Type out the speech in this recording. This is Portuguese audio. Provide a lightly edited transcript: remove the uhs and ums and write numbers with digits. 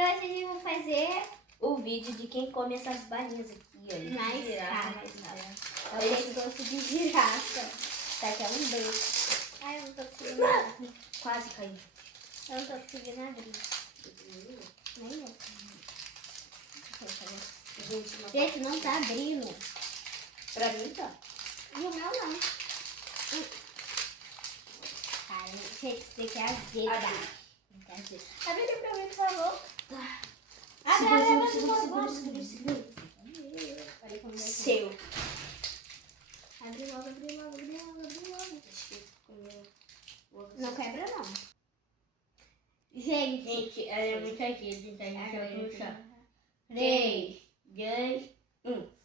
hoje a gente vai fazer o vídeo de quem come essas balinhas aqui, ó. mais Girafa, caro. É o pescoço de girafa. Tá aqui, é um beijo. Ai, eu não tô conseguindo abrir. Quase caiu. Eu não tô conseguindo abrir. Nem eu. Gente, não tá abrindo. Pra mim tá. E o meu não. Cara, gente, isso daqui é azeda. Abre aqui pra mim, por favor. Segura. Seu. Seu. Abre logo. Não quebra, não. Gente. Gente, é muita gente, então a gente vai puxar. 3, 2, 1.